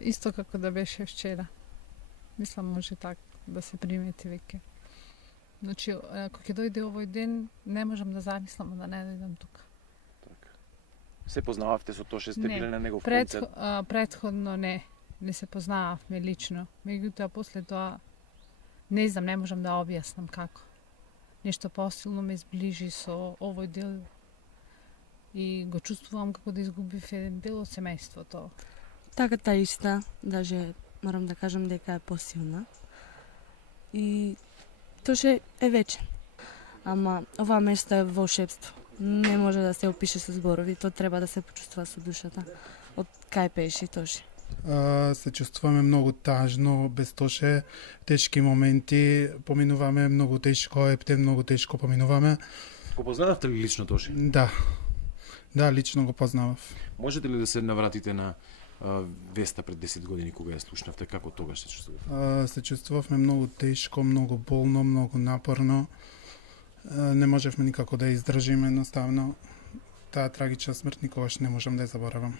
Isto како да беше вчера. Мислам може так да се примети веќе. Значи, ако ќе дојде овој ден, не можам да замислам да не дојдам тука. Се познававте со Тоше, сте Не. биле на негов концерт? Предходно не се познававме лично. Меѓутоа, после тоа, не знам, не можам да објаснам како. Нешто посилно ме зближи со овој дел и го чувствувам како да изгубив еден дел од семејството. Така та иста, даже морам да кажам дека е посилна. И Тоше е вечен. Ама ова место е волшебство. Не може да се опише со зборови, то треба да се почувствува со душата. Од кај пееше Тоше. Се чувствуваме многу тажно, без Тоше, тешки моменти, поминуваме многу тешко, ептен многу тешко поминуваме. Го познававте ли лично Тоше? Да, лично го познавав. Можете ли да се навратите на Веста пред 10 години кога ја слушнавте, како тогаш се чувствувате? Се чувствувавме многу тешко, многу болно, многу напорно. Не можевме никако да издржиме, едноставно. Таа трагична смрт никогаш не можам да ја заборавам.